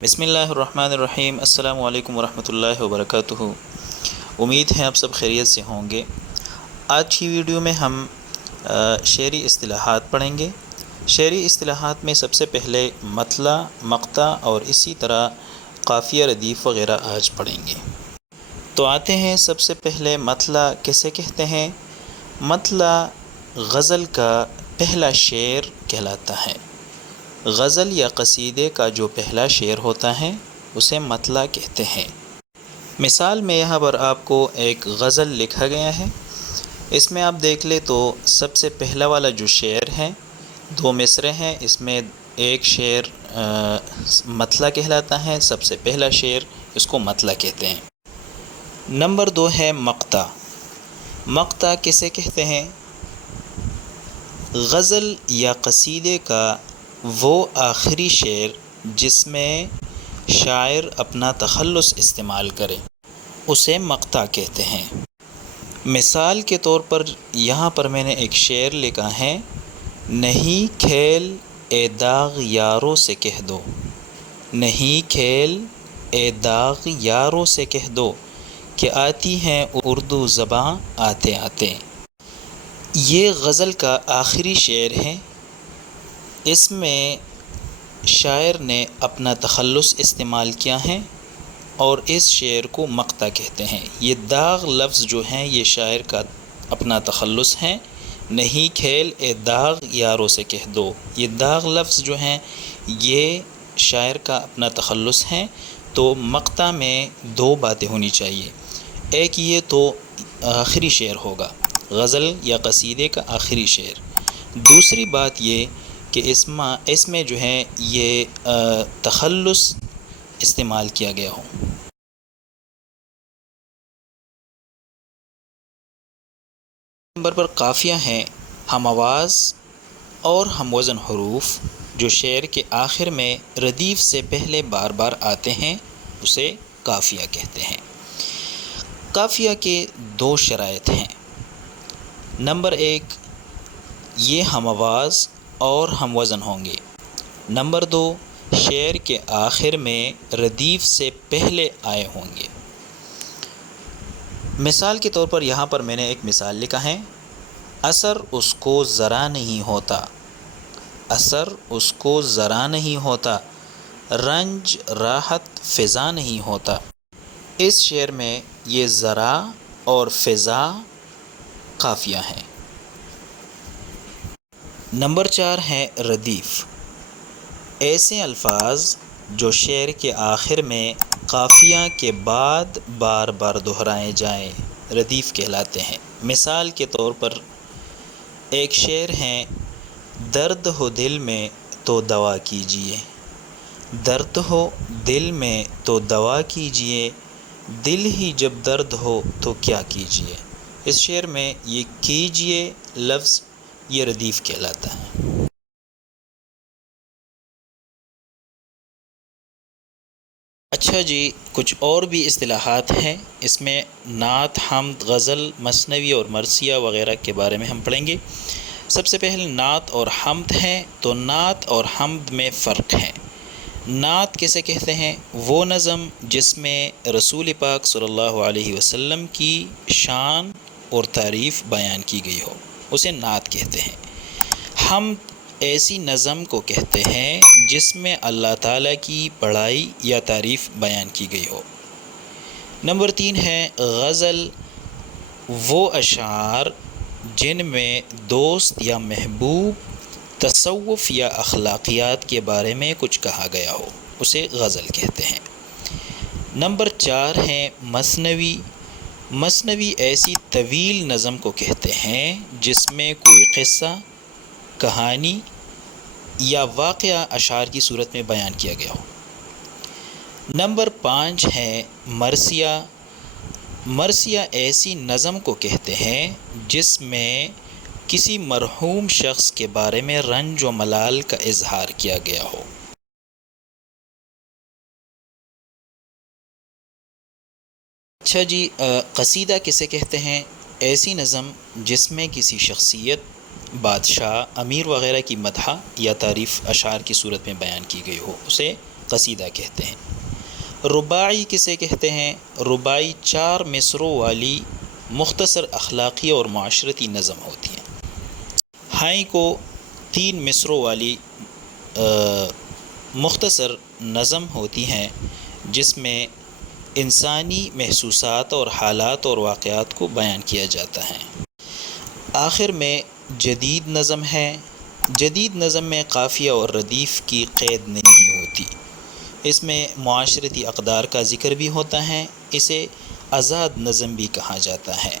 بسم اللہ الرحمن الرحیم۔ السلام علیکم ورحمۃ اللہ وبرکاتہ۔ امید ہے آپ سب خیریت سے ہوں گے۔ آج کی ویڈیو میں ہم شعری اصطلاحات پڑھیں گے۔ شعری اصطلاحات میں سب سے پہلے مطلع، مقطع اور اسی طرح قافیہ، ردیف وغیرہ آج پڑھیں گے۔ تو آتے ہیں سب سے پہلے مطلع کیسے کہتے ہیں۔ مطلع غزل کا پہلا شعر کہلاتا ہے۔ غزل یا قصیدے کا جو پہلا شعر ہوتا ہے اسے مطلع کہتے ہیں۔ مثال میں یہاں پر آپ کو ایک غزل لکھا گیا ہے، اس میں آپ دیکھ لیں تو سب سے پہلا والا جو شعر ہے، 2 مصرے ہیں، اس میں ایک شعر مطلع کہلاتا ہے، سب سے پہلا شعر، اس کو مطلع کہتے ہیں۔ نمبر 2 ہے مقطع۔ مقطع کسے کہتے ہیں؟ غزل یا قصیدے کا وہ آخری شعر جس میں شاعر اپنا تخلص استعمال کرے، اسے مقطع کہتے ہیں۔ مثال کے طور پر یہاں پر میں نے ایک شعر لکھا ہے، نہیں کھیل اے داغ یاروں سے کہہ دو، نہیں کھیل اے داغ یاروں سے کہہ دو کہ آتی ہیں اردو زباں آتے آتے۔ یہ غزل کا آخری شعر ہے، اس میں شاعر نے اپنا تخلص استعمال کیا ہے اور اس شعر کو مقطع کہتے ہیں۔ یہ داغ لفظ جو ہیں یہ شاعر کا اپنا تخلص ہے، نہیں کھیل اے داغ یاروں سے کہہ دو، یہ داغ لفظ جو ہیں یہ شاعر کا اپنا تخلص ہے۔ تو مقطع میں 2 باتیں ہونی چاہیے، ایک یہ تو آخری شعر ہوگا، غزل یا قصیدے کا آخری شعر، دوسری بات یہ کہ اس میں جو ہے یہ تخلص استعمال کیا گیا ہو۔ نمبر پر قافیہ ہیں، ہم آواز اور ہم وزن حروف جو شعر کے آخر میں ردیف سے پہلے بار بار آتے ہیں اسے قافیہ کہتے ہیں۔ قافیہ کے 2 شرائط ہیں۔ نمبر 1 یہ ہم آواز اور ہم وزن ہوں گے۔ نمبر 2 شعر کے آخر میں ردیف سے پہلے آئے ہوں گے۔ مثال کے طور پر یہاں پر میں نے ایک مثال لکھا ہے، اثر اس کو ذرا نہیں ہوتا، اثر اس کو ذرا نہیں ہوتا، رنج راحت فضا نہیں ہوتا۔ اس شعر میں یہ ذرا اور فضا قافیہ ہیں۔ نمبر 4 ہے ردیف، ایسے الفاظ جو شعر کے آخر میں قافیہ کے بعد بار بار دہرائے جائیں ردیف کہلاتے ہیں۔ مثال کے طور پر ایک شعر ہے، درد ہو دل میں تو دوا کیجئے، درد ہو دل میں تو دوا کیجئے، دل ہی جب درد ہو تو کیا کیجئے۔ اس شعر میں یہ کیجئے لفظ یہ ردیف کہلاتا ہے۔ اچھا جی، کچھ اور بھی اصطلاحات ہیں، اس میں نعت، حمد، غزل، مثنوی اور مرثیہ وغیرہ کے بارے میں ہم پڑھیں گے۔ سب سے پہلے نعت اور حمد ہیں، تو نعت اور حمد میں فرق ہے۔ نعت کیسے کہتے ہیں؟ وہ نظم جس میں رسول پاک صلی اللہ علیہ وسلم کی شان اور تعریف بیان کی گئی ہو، اسے نعت کہتے ہیں۔ حمد ایسی نظم کو کہتے ہیں جس میں اللہ تعالیٰ کی بڑائی یا تعریف بیان کی گئی ہو۔ نمبر 3 ہے غزل، وہ اشعار جن میں دوست یا محبوب، تصوف یا اخلاقیات کے بارے میں کچھ کہا گیا ہو، اسے غزل کہتے ہیں۔ نمبر 4 ہے مثنوی۔ مثنوی ایسی طویل نظم کو کہتے ہیں جس میں کوئی قصہ، کہانی یا واقعہ اشعار کی صورت میں بیان کیا گیا ہو۔ نمبر 5 ہے مرثیہ۔ مرثیہ ایسی نظم کو کہتے ہیں جس میں کسی مرحوم شخص کے بارے میں رنج و ملال کا اظہار کیا گیا ہو۔ اچھا جی، قصیدہ کسے کہتے ہیں؟ ایسی نظم جس میں کسی شخصیت، بادشاہ، امیر وغیرہ کی مدح یا تعریف اشعار کی صورت میں بیان کی گئی ہو، اسے قصیدہ کہتے ہیں۔ رباعی کسے کہتے ہیں؟ رباعی 4 مصروں والی مختصر اخلاقی اور معاشرتی نظم ہوتی ہیں۔ ہائیں کو 3 مصروں والی مختصر نظم ہوتی ہیں جس میں انسانی محسوسات اور حالات اور واقعات کو بیان کیا جاتا ہے۔ آخر میں جدید نظم ہے۔ جدید نظم میں قافیہ اور ردیف کی قید نہیں ہوتی، اس میں معاشرتی اقدار کا ذکر بھی ہوتا ہے، اسے آزاد نظم بھی کہا جاتا ہے۔